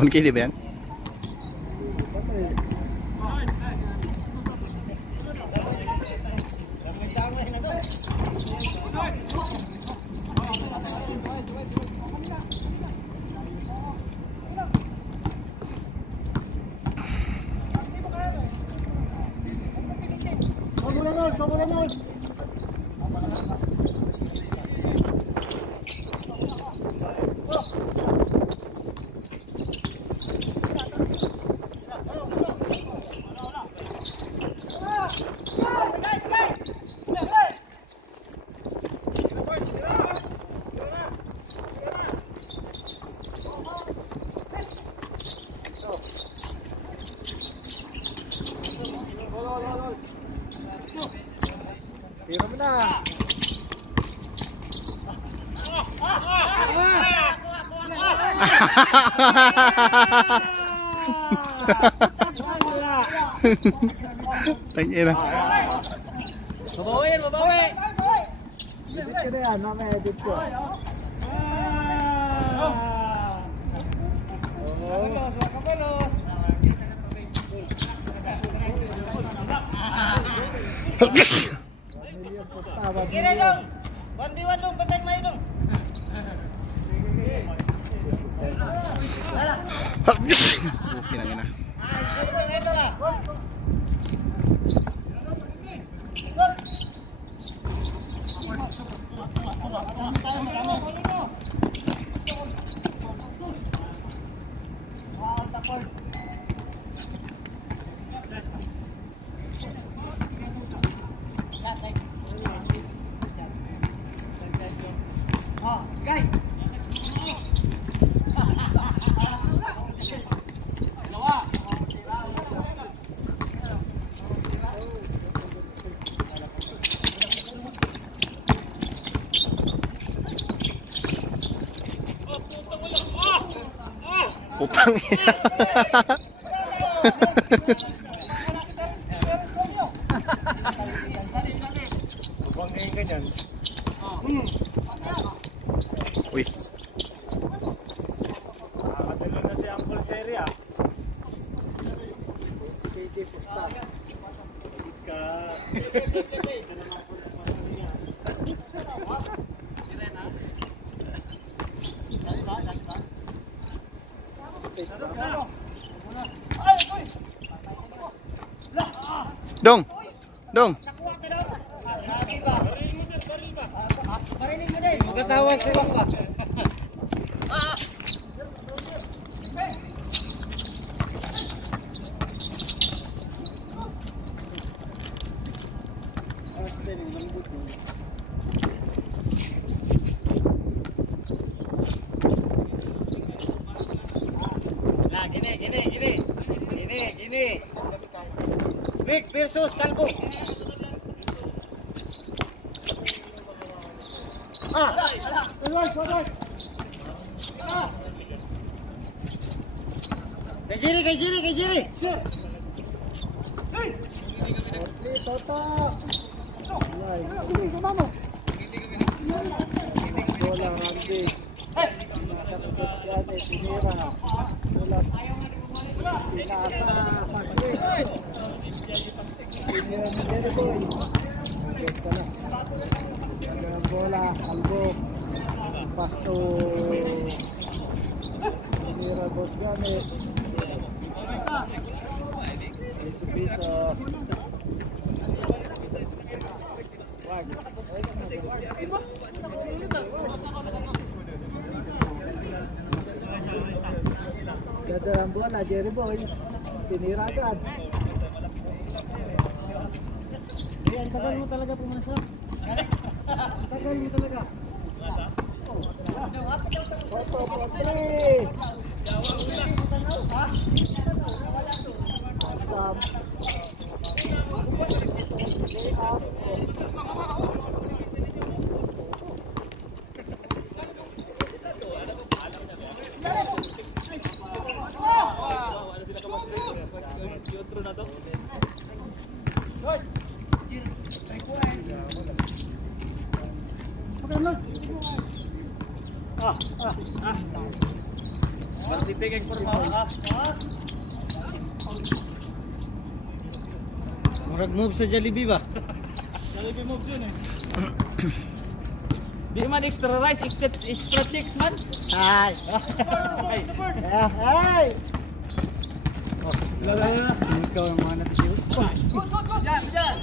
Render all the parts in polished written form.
Mungkin di Ben. Tira mo na. Tangina. Babawi, babawi. Edit ko na yan, mamaya edit ko. Makapalos. Kira dong. 1v1 dong, patay mayo dong. Kinangina. Guys. Putang ina. Bang ngayon ganyan. Uy. Nakakadalo na si Uncle Terry ah. Dong. Dong. Magkatawa si Bangka. Lah, gini. Vic versus Kalbo. Kay Jiri. Toto. Bola Randy. Nakatapos yan eh, tinira. Bola. Tinasa. Paswik. Tinira ni Jeriboy. Nagit ka na. Bola, Kalbo. Pasto. Tinira Bosgane. Piso. Jerry Boy. Tinira agad. Ang tagal mo talaga pumasok. Ang tagal mo talaga. Murag move sa Jollibee ba? Jollibee moves yun eh. Di man extra rice, extra chicks man. Ay! Ay! Ikaw ang mga natin. Yan, yan.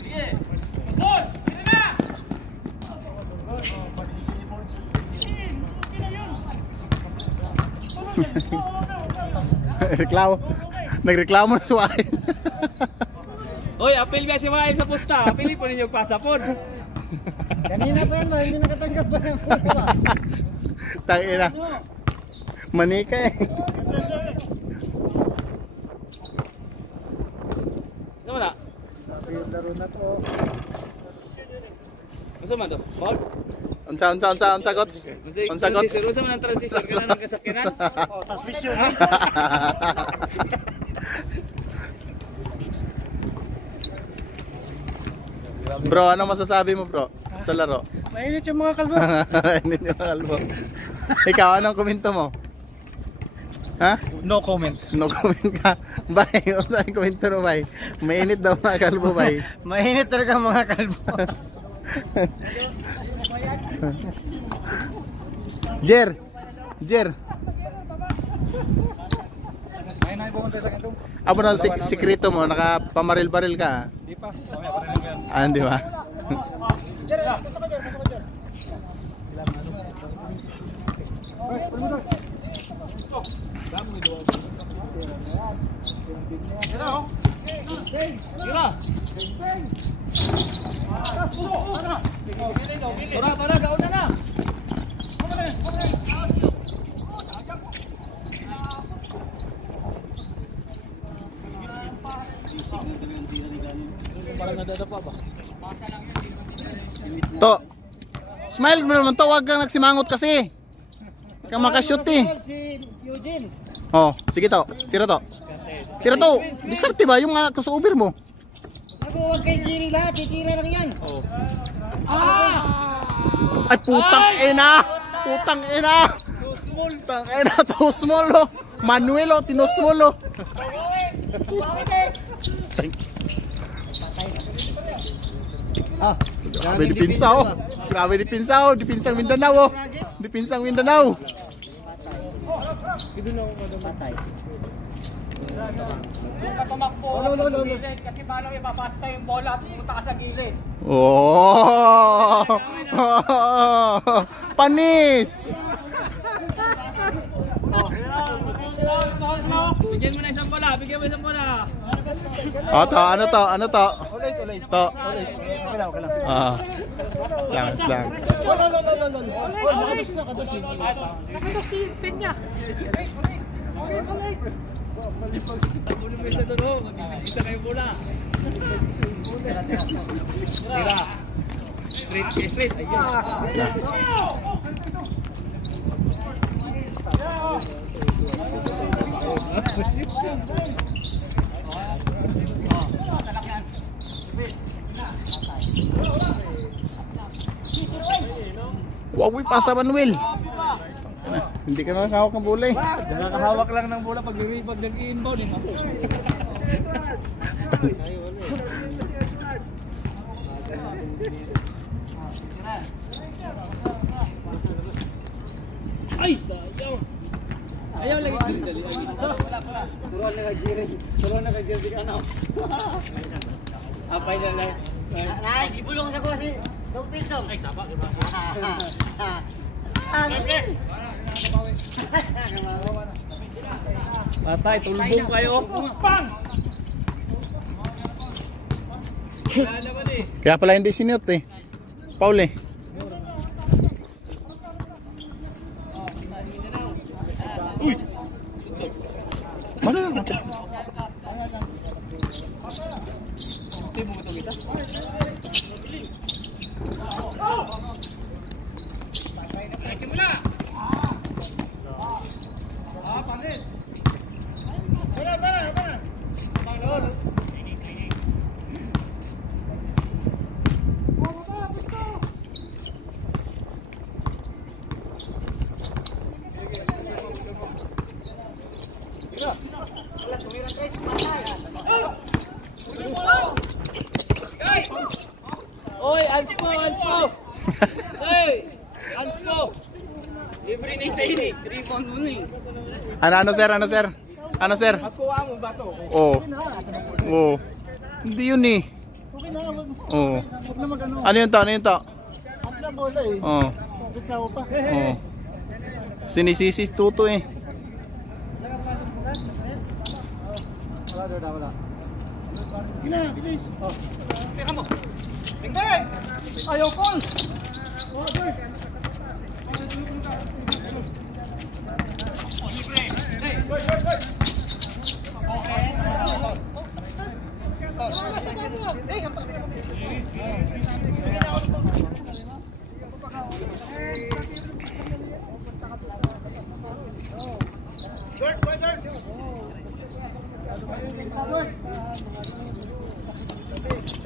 Sige. Ball! Sige na! Nagreklamo na suway. Oy, apel biya si Mael sa pusta. Apili po ninyo pasapon. Kanina pa yan, hindi nakatanggap pa ng puto ba? Tangina. Manika eh. Ano na? Sabi yung laro na to. Ano man to? Ball? Unsa gots? Unsa gots? Ano man ang transistor? Kailan ang kasakyanan? Transmission. Bro, ano masasabi mo bro sa laro? Mainit yung mga kalbo. Mainit yung mga kalbo. Ikaw, anong komento mo? Ha? No comment. No comment ka. Bay, unsa ang komento mo bay? Mainit daw mga kalbo bay. Mainit talaga mga kalbo. Jer. Ayun na pumunta sa kanto. Abo na sikreto mo, nakapamaril-baril ka. Di pa. Mamaya pa rin lang yan. Ah, di ba? Tara, gauna na. Parang nadadapa ba? To. Smile mo naman to, wag kang nagsimangot kasi. Kang makashoot eh. Si Eugene. Oh, sige to. Tira to. Diskarte ba yung mga crossover mo? Huwag kay Jerry lahat, titira lang yan. Oo. Ay putang ina. Putang ina. Putang ina, too small oh. Manuel oh, tino small oh. Grabe dipinsa oh. Grabe dipinsa oh. Dipinsang Mindanao oh. Dipinsang Mindanao. Patay. Tumakbo. Kasi paano ipapasa yung bola at pumunta ka sa gilid. Oh! Panis! Bigyan mo na isang bola, bigyan mo isang bola. Oh, to, ano to? Ulit. To. Okay lang. Ah. Lang. Nakados na. Nakados si Peña. Puno mo isa doon, oh. Mag-isa na yung bola. Tira. Straight. Ayun. Wag mo ipasa Manuel. Hindi ka nakakahawak ng bola eh. Nakakahawak lang ng bola pag nag-i-inbound eh. Ay, sayang. Ayaw lagi dali. Turuan na kay Jerry ka na. Apay na lang. Nay, gibulong sa ko si Dong Pintong. Ay, saba ka ba? Patay, tulbong kayo. Pang! Kaya pala hindi sinute eh. Paul eh. Mana lang natin? Oy, Anspo! Hey! Anspo! Libre na isa yun eh. Rebound mo eh. Ano sir? Ano sir? Magkuha mo ba to? Oo. Oo. Hindi yun eh. Okay na, Oo. huwag na mag-ano. Ano yun to? Ang na bola eh. Oo. Bakit ako pa? Oo. Sinisisi tuto eh. Wala. Gina, bilis. Teka mo! Tingnan! Ayaw, Paul!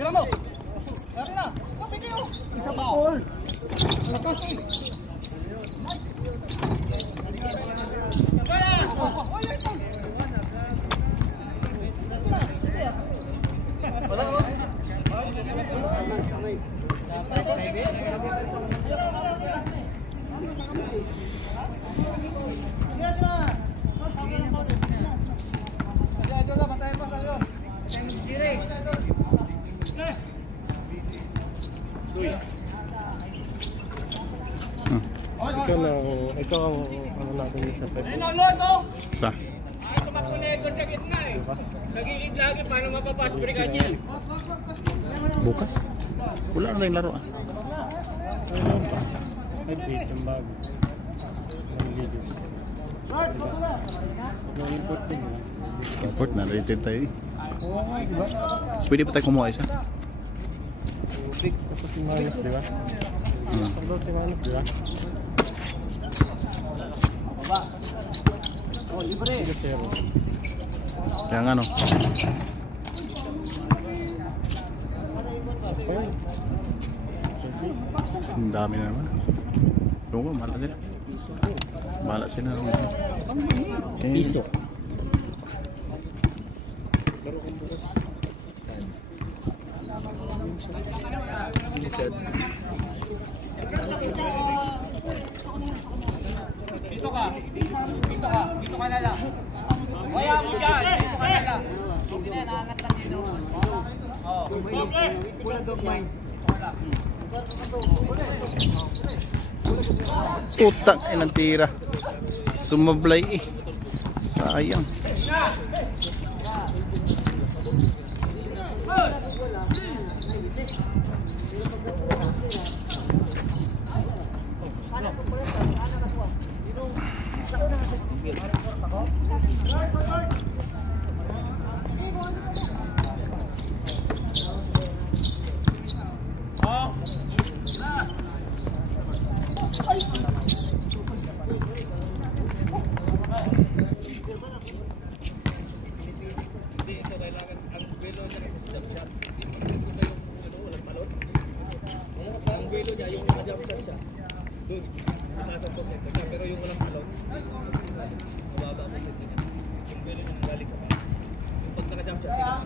Tira mo! Tara na! Kapit kayo! Isa pa, Paul! Lakas eh! Wala mo! Ikaw ang ano natin sa pet. Sa? Ay, tumakbo na Edward sa gitna eh. Nag-iid lagi paano mapapasbrikan yan. Bukas? Wala na yung laro ah. Update yung bago. Ang videos. Mag-import din na. Import na, rated tayo eh. Oo nga, diba? Pwede pa tayo kumuha isa? Pick, tapos si Manus, diba? Tapos si Manus, diba? Oh, libre. Kaya nga no. Ang dami na naman. Doon ko, mahal sila. Bahala sila. Piso. Dito ka na lang. Kaya mo dyan, dito ka na lang. Hindi na, naangat lang dito. Oo. Wala dog mine. Utang ay ng tira. Sumablay eh. Sayang. Pero yung walang palot, mababa mo yung belo yung galing sa paa. Yung pag naka-jump shot,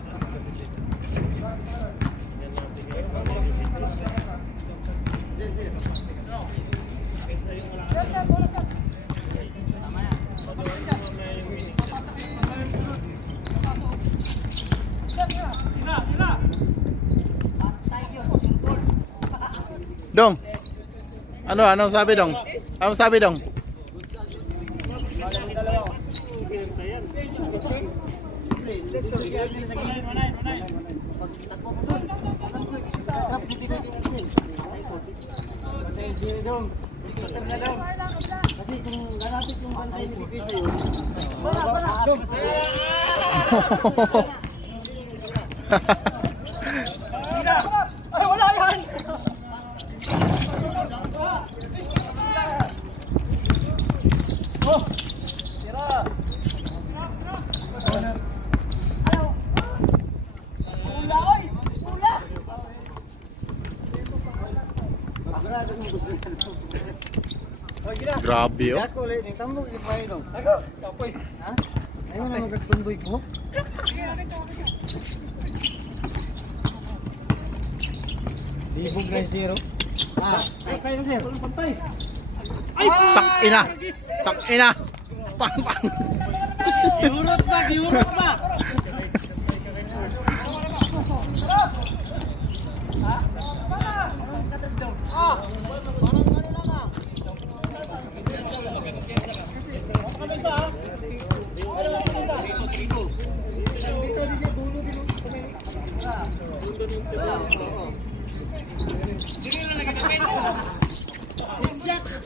Dong. Ano sabi dong? Ano sabi dong? Kasi kung lalapit yung bantay ni Bigay sa'yo, Ay, wala yan! Oh! Tira! Ula, oy! Ula! Grabe oh. ako ulit, yung tambog yung pahay nung. Ako! Kapoy! Ha? Ayaw na magagtumboy ko. Libog na yung zero. Ay, kayo sir. Walang pantay. Tak ina. Tak ina. Pang pang. Giurot na, giurot na.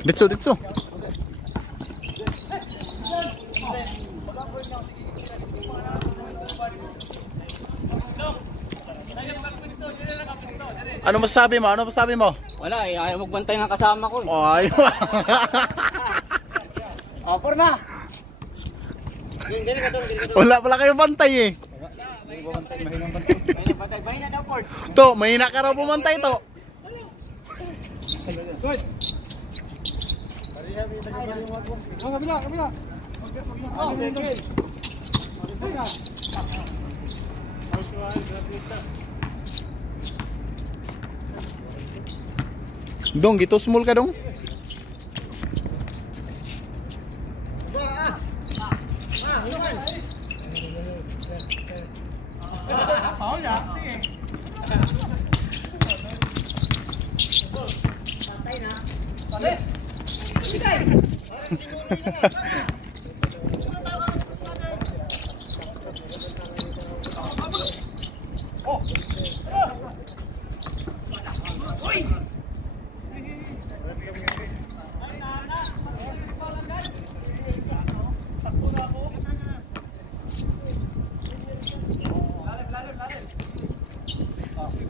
Ditso, ditso. Ano masasabi mo? Ano masasabi mo? Wala eh, ayaw magbantay ng kasama ko. Oh, ayun. Opor na! Wala pala kayo bantay eh. Bahin na daw, Port. To, mahina ka raw pumantay to. Good! Kabila, kabila! Dong, gitu small ka dong.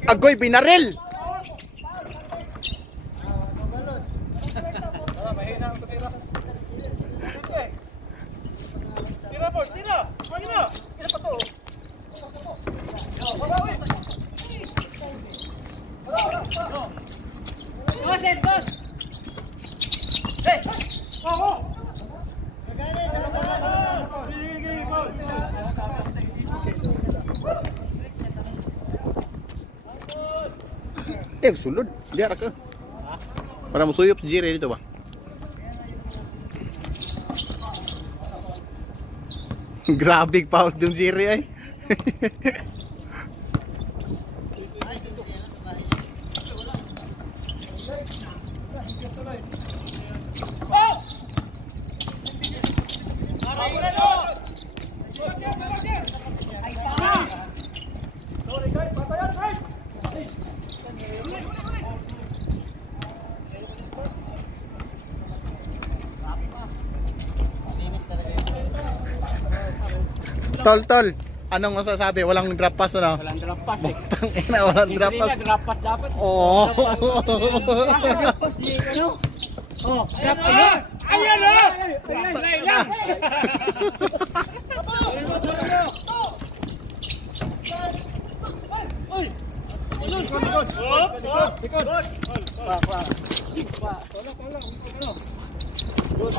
Agoy, binaril! Sulod. Lihat ke? Para musuyup si Jire dito ba? Grabe pa yung Jire ay. Tol, anong masasabi? Walang drop pass ano? Walang drop pass eh. Tangina, walang drop pass. Drop pass dapat. Oo. Drop pass ni ano? Oh, drop pass. Ayan na! Ayan!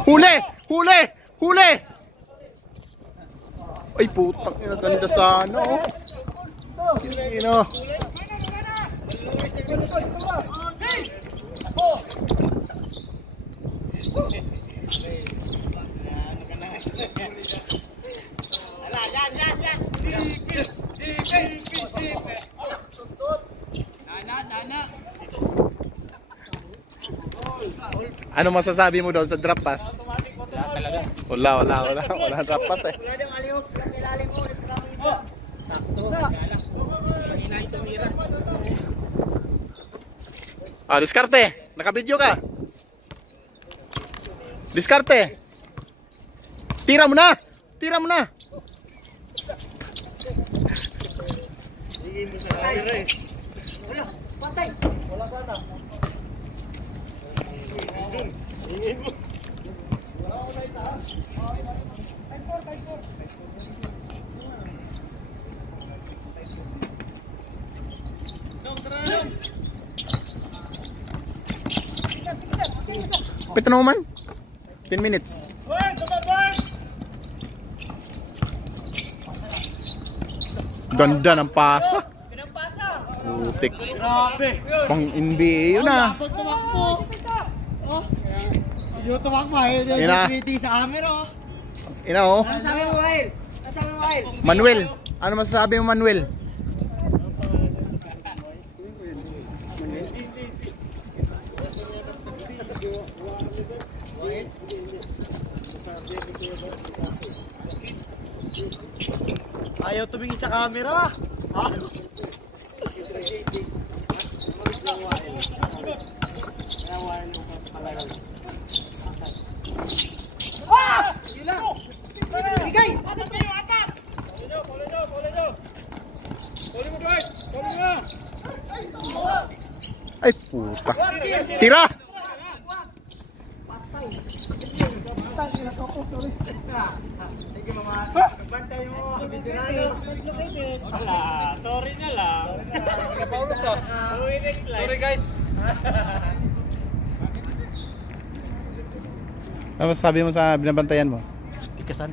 Huli! Huli! Huli! Ay putang ina, ganda sana oh. Ino. Ano masasabi mo doon sa drop pass? Wala drop pass eh. Ah, diskarte. Naka-video ka. Diskarte. Tira mo na. Tira mo na. Patay! Wala sana. Pito na man. 10 minutes. Ganda ng pasa. Putik. Grabe! Pang NBA yun ah. Dapat tumakbo! Oh! Hindi mo tumakbo eh. Ina. Waiting sa camera oh. Ina oh. Ano sabi mo, Wael? Ano sabi mo, Wael? Manuel. Ano masasabi mo, Manuel? Ayaw tumingin sa camera. Ha? Ay puta. Tira! Bantay mo. Sorry na lang. Paulos ah. Sorry guys. Ano sabi mo sa binabantayan mo? Tikasan.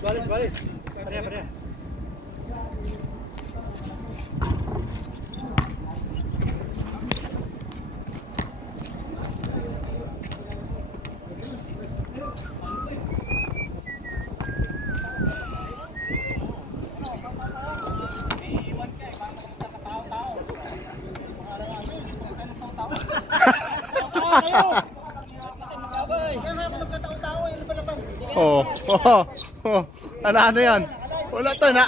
Balik. Pare. Oh. Ano yan? Wala to na.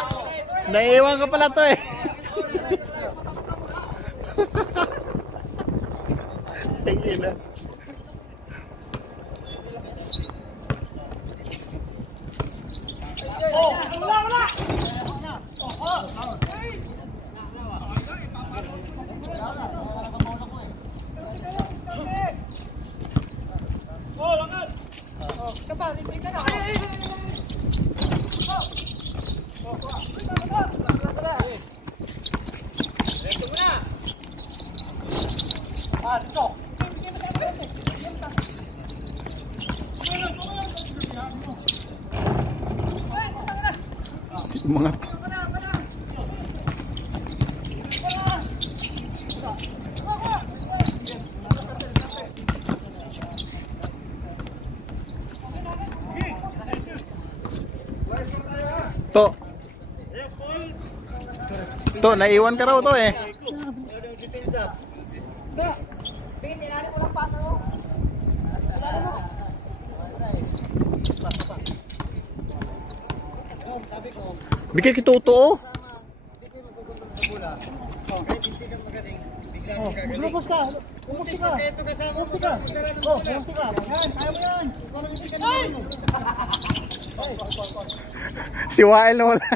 Naiiwan ka pala to eh. Tingin na. Mga to, naiwan ka raw to eh. Bigay kituto oh. Lumos ka. Si Wael na wala.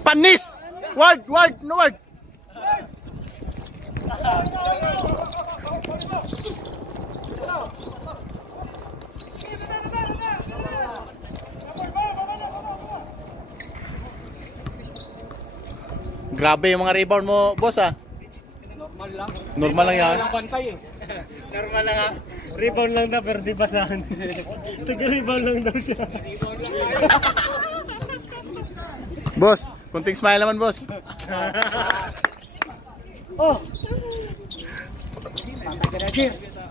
Panis! Word! No word! Grabe yung mga rebound mo, boss ah. Normal lang. Normal lang yan. Walang bantay eh. Normal lang ah. Rebound lang na pero di basahan. Taga-rebound lang daw siya. Boss, kunting smile naman boss. Oh!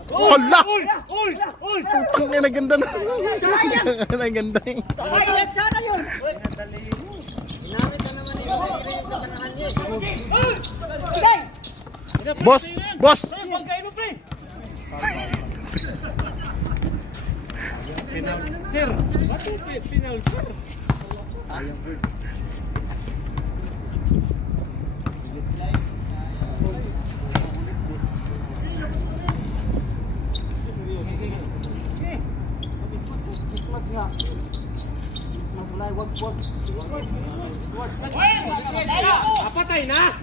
Hala! Putang ina, ganda na. Ang ganda eh. Highlight sana yun. Boss! Boss! Sir, what is it? Final, sir. Apatay na!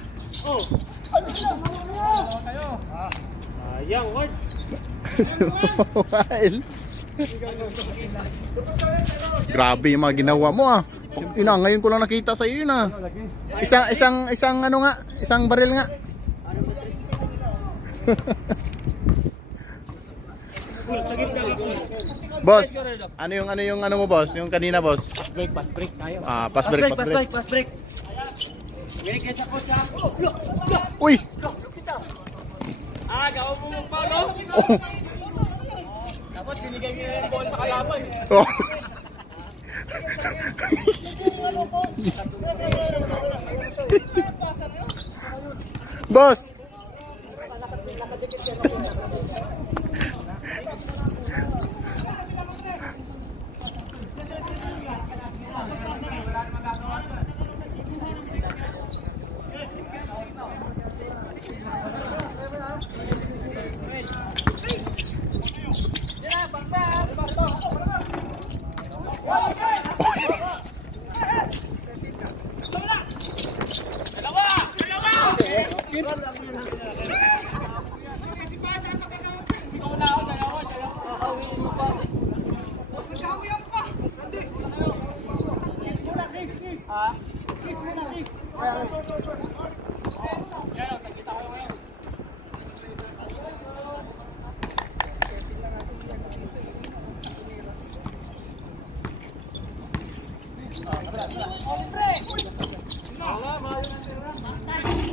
Oh! Ayang, what? Wild. Grabe yung mga ginawa mo ah. Ina, ngayon ko lang nakita sa iyo yun ah. Isang ano nga, isang baril nga. Boss, ano yung ano mo boss? Yung kanina boss? Break, pass break tayo. Ah, pass break. Pass break. Bigay kayo sa coach ha. Uy. Gawa mo mong paulo. Oh. Dapat binigay nyo yung ball sa kalaban. Oh. Boss.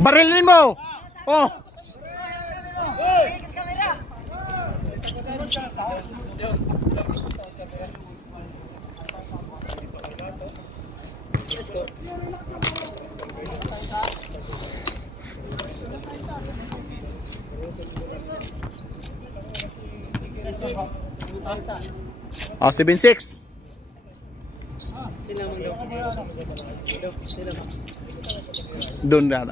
Barilin mo. Oh. Oh, 7-6. Doon na.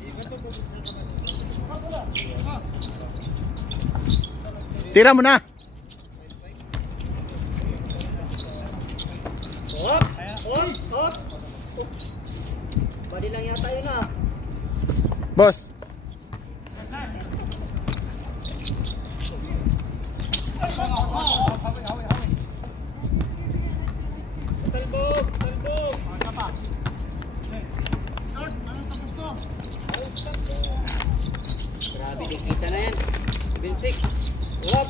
Tira mo na. Bali lang yata yun ah. Boss. Grabe, kita na yan. 7-6. Up.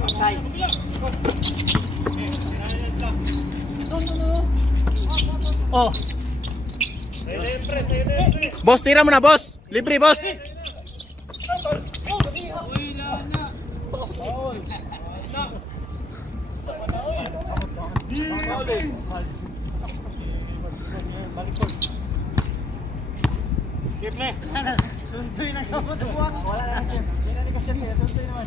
Patay. Oh. Boss, tira mo na, boss. Libre, boss. Suntoy na sa puto. Wala na siya. Hindi na negosyon niya. Suntoy naman.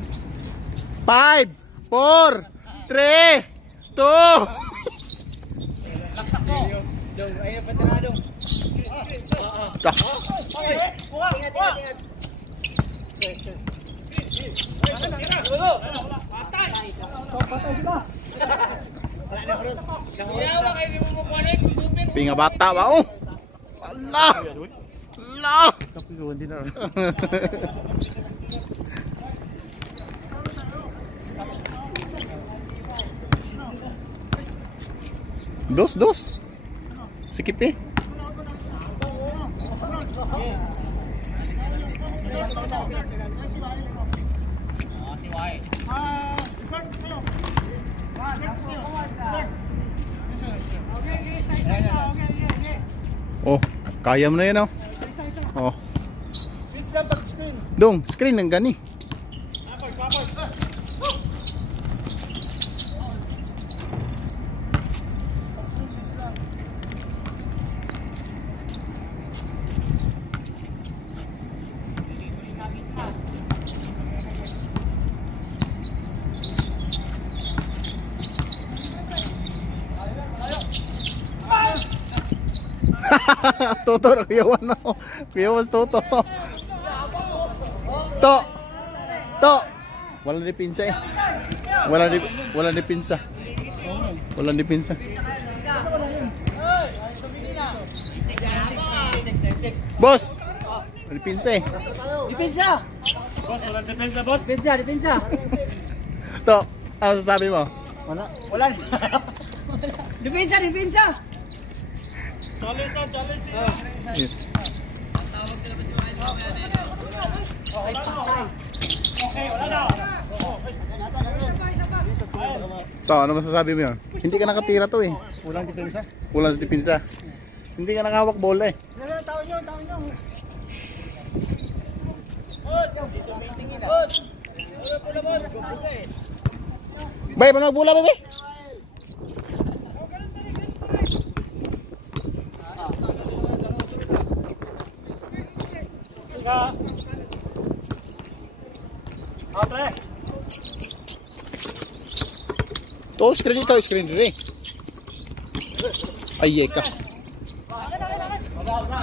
5, 4, 3, 2. Ayun, patinado. Pinga bata ba oh? Allah. Allah. Dos. Sikip eh. Oh, kaya mo na yan, oh. Oh. Switch lang pag screen. Dong, screen ng gani. Toto na kuyawan na. Kuyawan Toto. To. Walang dipinsa eh. Walang dipinsa. Walang dipinsa. Boss. Walang dipinsa eh. Depensa! Boss, walang depensa, boss. Depensa. To, ano sasabi mo? Wala. Wala. Depensa. Challenge na, challenge din. Okay, wala na. To, ano masasabi mo yun? Hindi ka nakatira to eh. Walang depensa. Walang dipinsa. Hindi ka nakahawak bola eh. Taon nyo. Bay, manag bola, bay. Atre. To, screen dito. Ay, ka. Baba.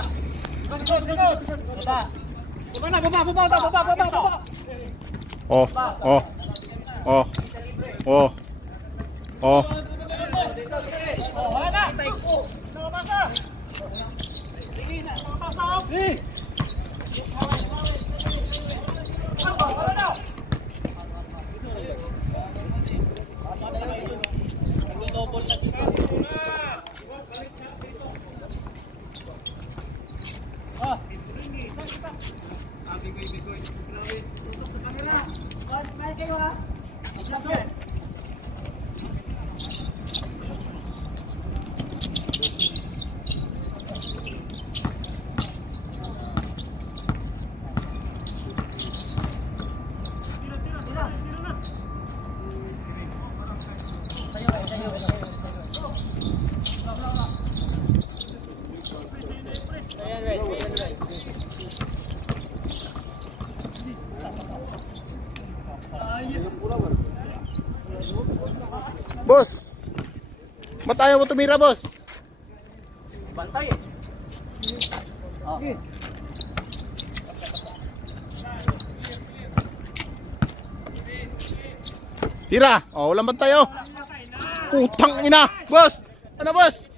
Oh. Wala na. Nakapasa. Wala na. Boss. Ba't ayaw mo tumira, boss? Bantay. Tira. Oh, walang bantay oh. Putang ina, boss. Ano, boss?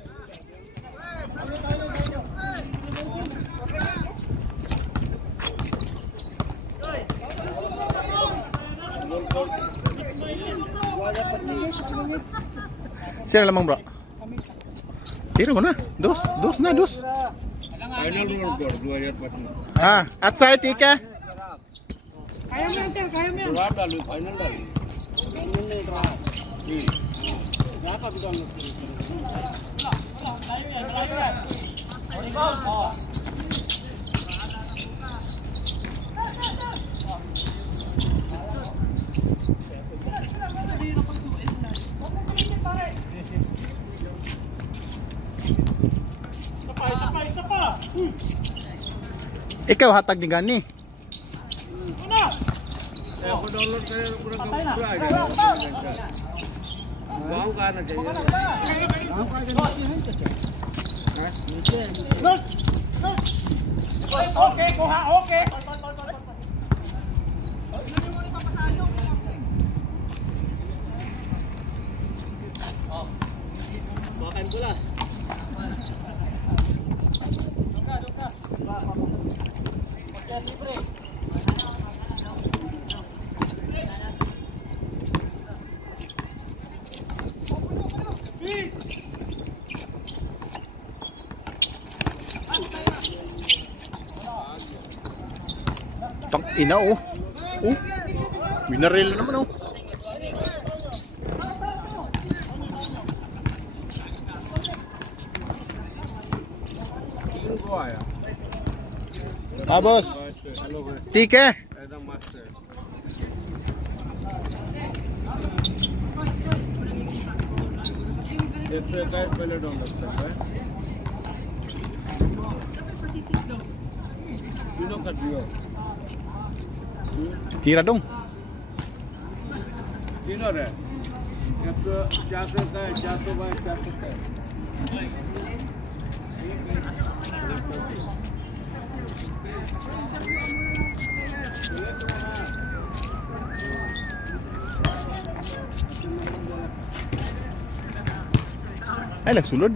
Sino lamang, bro? Tira mo na. Dos na. Final roll board. Ah, outside tika. Kaya mo yan, sir. Kaya mo yan. Final roll. Isa pa. Ikaw hatag ni gani. Una. Ako download kayo kurang subscribe. Wow ka na kayo. Okay, kuha. Okay. Makan bola. Tang ina oh. Oh. Binaril naman oh. Ah, boss. Tike. Kira dong. Ay, nagsulod.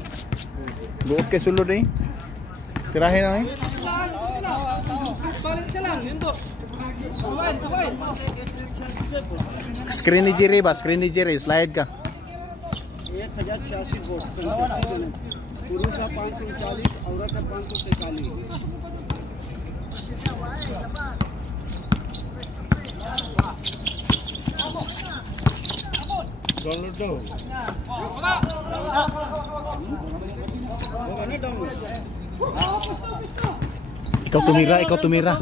Buot kay sulod eh. Tirahin na eh. Screen ni Jerry ba? Screen ni Jerry. Slide ka. 1086 वोट पुरुष का 540 औरत का 540. Ikaw tumira, ikaw tumira.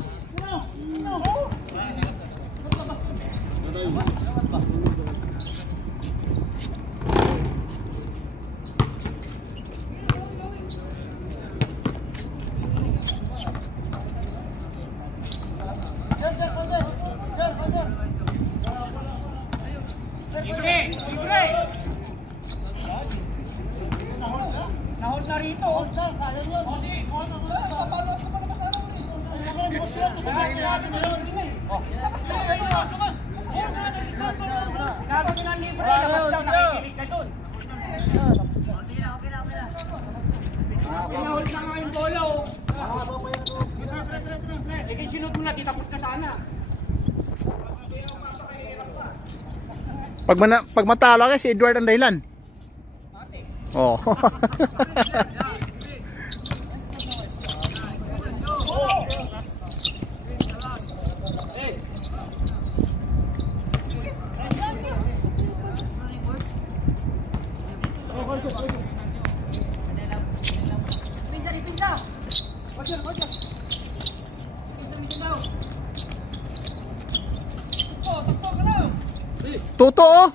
Nahol na rito. Dapat na libre. Dapat nakikinig ka dun. Nahol na nga yung bola. Lagay sinod mo na, di tapos na sana. Pag matalo ka si Edward ang dahilan. Oh. Totoo.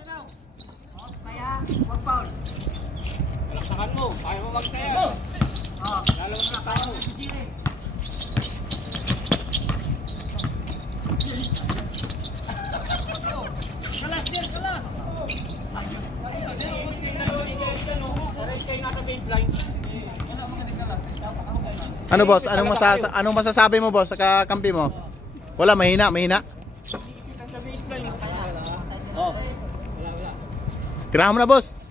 Palaksakan mo, kaya mo mag-sayo. Lalo mo na kaya mo. Kalas, Jer, kalas. Ano boss? Anong masasabi mo boss sa kakampi mo? Wala, mahina. Tirahan mo na boss.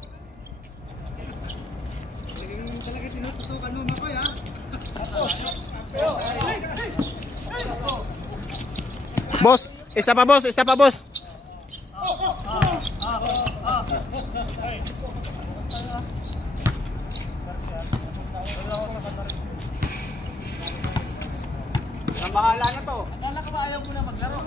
Boss, isa pa boss. Ang bahala na to. Akala ka ba ayaw mo na maglaro?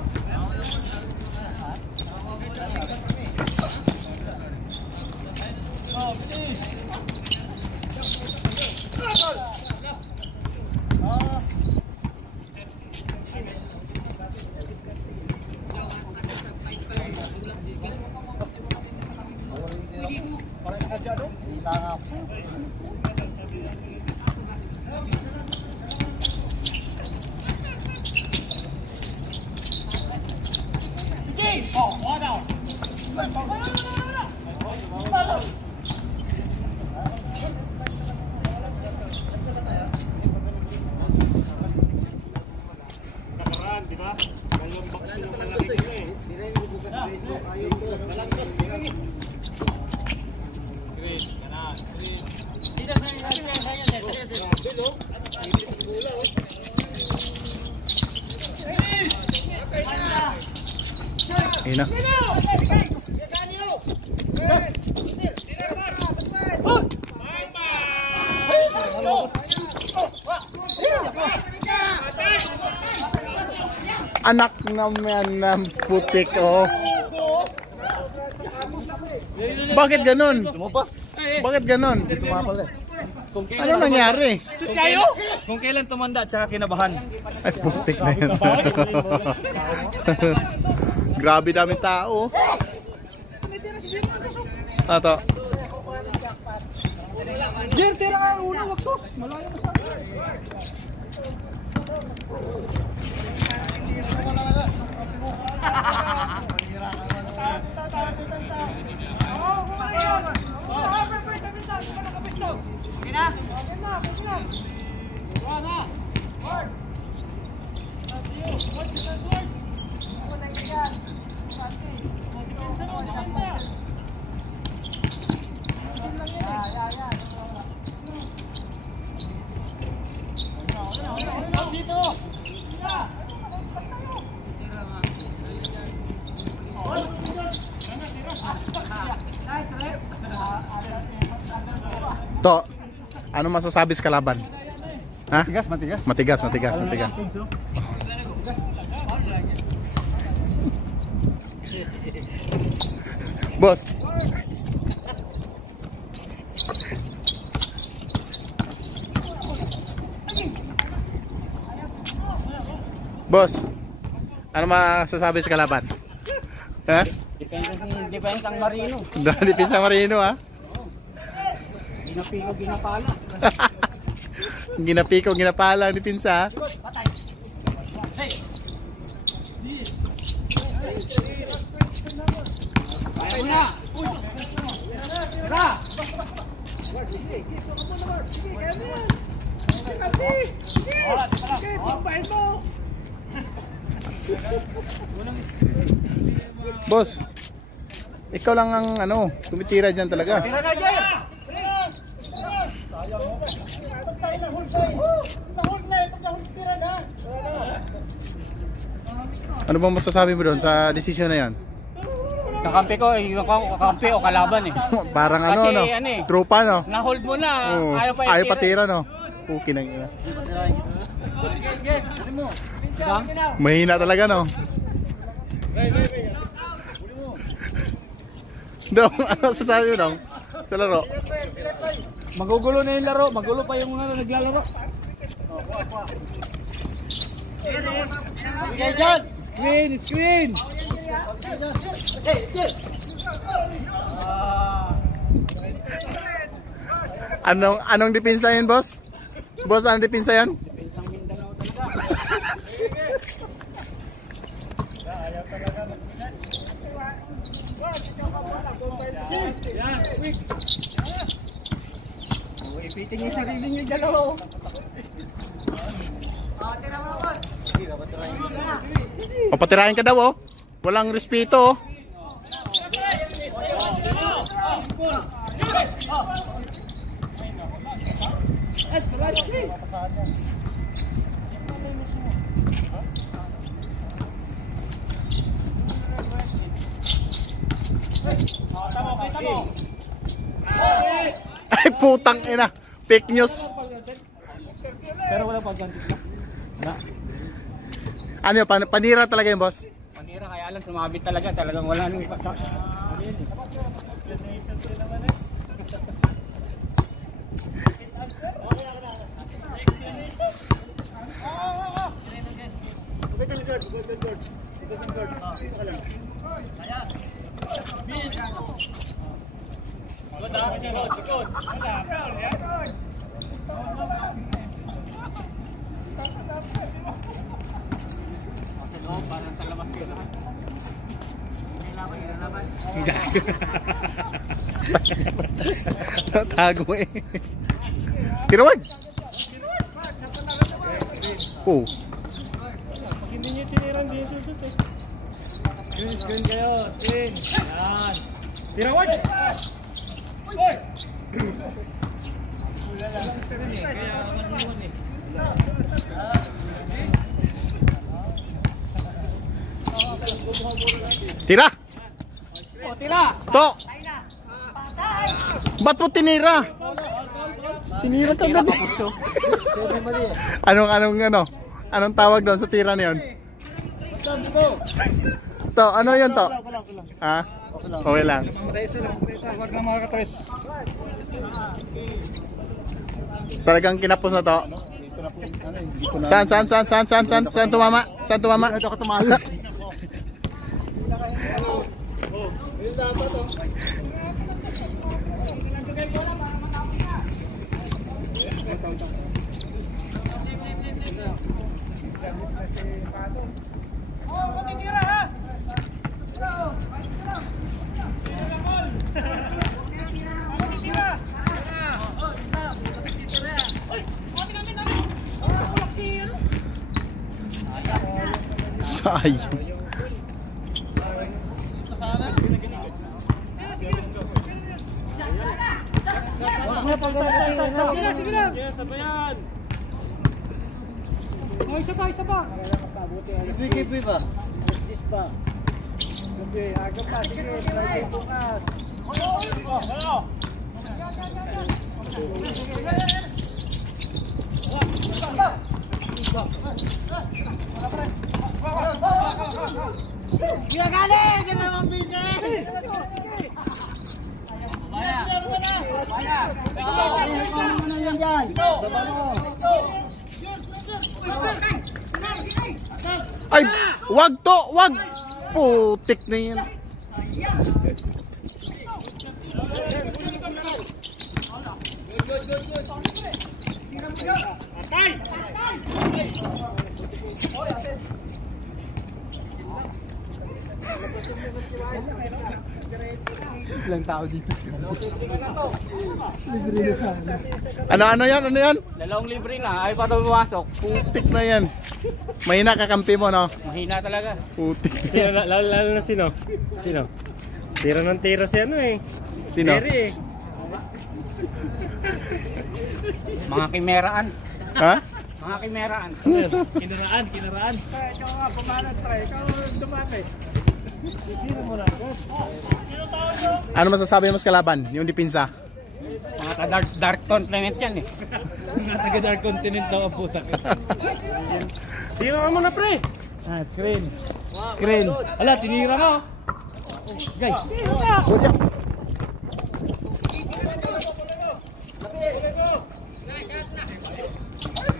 Ina. Anak naman ng putik oh. Bakit ganon? Lumabas. Bakit ganon? Tumapal eh. Kung Ano kailan nangyari? Kung kailan tumanda tsaka kinabahan. Ay, putik na yan. Grabe dami tao. Tato. Jer, tira ka una, wag to. Malayo na sa. To, ano masasabi sa kalaban? Ha? Matigas, matigas. Matigas, matigas, matigas. Boss. Boss. Ano masasabi sa kalaban? Ha? Depende ang Marino. Dali pinsa Marino, ha? Ginapiko, ginapala. Ginapiko, ginapala ni pinsa. Kaya mo na. Tara. Boss, ikaw lang ang ano, tumitira dyan talaga. Tira na, Jess. Ano bang masasabi mo doon sa desisyon na yan? Kakampi ko, kakampi o kalaban eh. Parang ano, Kasi no? ano eh. Trupa, no? Na-hold mo na, Oo. ayaw pa patira, no? Okay na yun. Dam? Mahina talaga, no? Dong, ano sasabi mo, Dong? Sa laro? Magugulo na yung laro, magulo pa yung mga naglalaro. Screen, screen! Anong depensa yan, boss? Boss, anong depensa yan? Ipitin yung sarili niyo dalawa. Papatirahin ka daw, oh. Walang respeto, oh. Ay, putang ina. Fake news. Pero wala pagganti na. Ano yun, panira talaga yun, boss? Panira, kaya alam, sumabit talagang wala nang ipasa. Parang sa labas yun. Tago eh. Tiraward. Oh. Hindi niyo tiniran dito. Screen kayo. Screen. Yan. Tirawad! Oy! Tira. O, tira! To. Ba't mo tinira? Tinira ka agad. Anong tawag doon sa tira na yun? To, ano yun to? Ha? Okay lang. Huwag na mga katres. Talagang kinapos na to. Dito na po, ano eh, dito na. Saan tumama? Saan tumama? Dito ako tumalos. Sayang. Sige na. Yes, sabayan. Oh, isa pa. Give pa. Just pa. Okay, agad pa. Sige, try bukas. Ay, wag to, wag. Putik na yan. Ilang tao dito. Ano yan? Dalawang libre na, ay pa daw pumasok. Putik na yan. Mahina kakampi mo, no? Mahina talaga. Putik. Lalo na sino? Sino? Tira ng tira si ano eh. Sino? Terry eh. Mga kimeraan. Ha? Mga kimeraan. Kinaraan. Ikaw nga, pumanat pa. Ikaw dumati. Ano masasabi mo sa kalaban? Yung dipinsa? Mga dark continent yan eh. Taga Dark Continent daw ang putak. Tira mo na pre. Screen. Ala, tinira mo. Guys.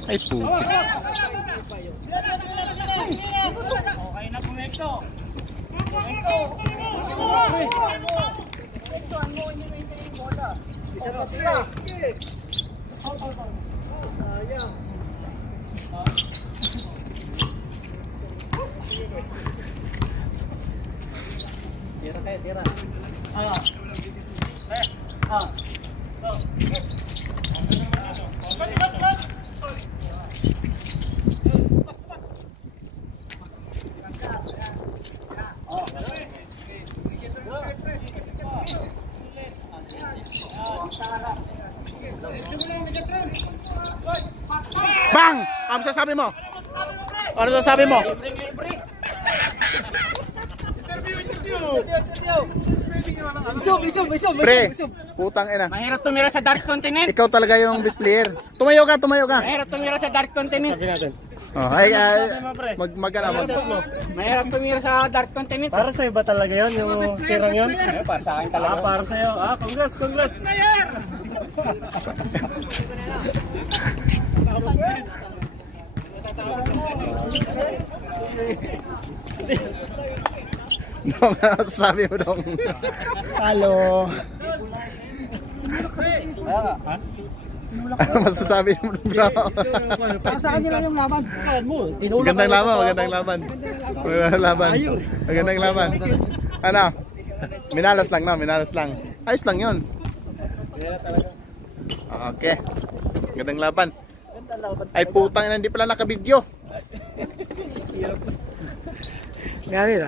Ay, putik. Okay na pumekto. Tira. Bang! Ano sasabi mo? Ano sasabi mo? Isog. Pre, putang ina. Mahirap tumira sa dark continent. Ikaw talaga yung best player. Tumayo ka. Mahirap tumira sa dark continent. Sabi natin. Oh, ay, magana mo. Mahirap tumira sa dark continent. Para sa'yo ba talaga yun? Yung tirang yun? Ay, para sa akin talaga. Para sa'yo. Congrats. Dong, ano sasabi mo, Dong? Halo. Ano masasabi mo, bro? Sa kanya lang yung laban. Magandang laban. Ano? Minalas lang. Ayos lang yun. Okay. Magandang laban. Ay putang ina, hindi pala nakabidyo. Gawin